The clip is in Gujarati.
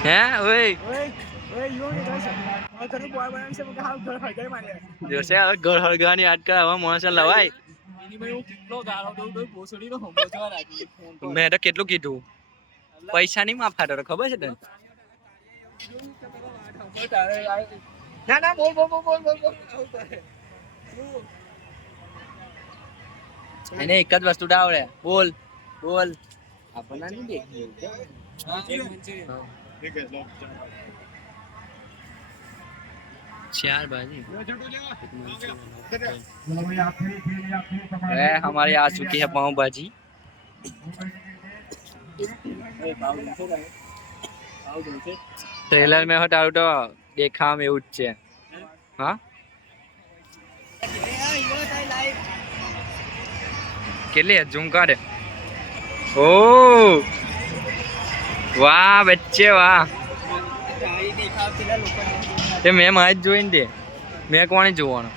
હે ઓય જોશે હવે ઘર હળગાવાની યાદ કર હવે માણસ લવાય મેં તો કેટલું કીધું પૈસા નહીં માફ ખાતો ખબર છે તને ના બોલ એને એક જ વસ્તુ આવડે બોલ આપણને નહીં દેખ चार बाजी हमारी आ चुकी है पाव भाजी ट्रेलर में हटाऊ तो देखा में એવું જ છે હા કેટલી ઝૂમ કાઢે ઓ વાહ બચ્ચે વાહ તે મેં મારી જ જોઈને દે મેં કોણે જોવાનું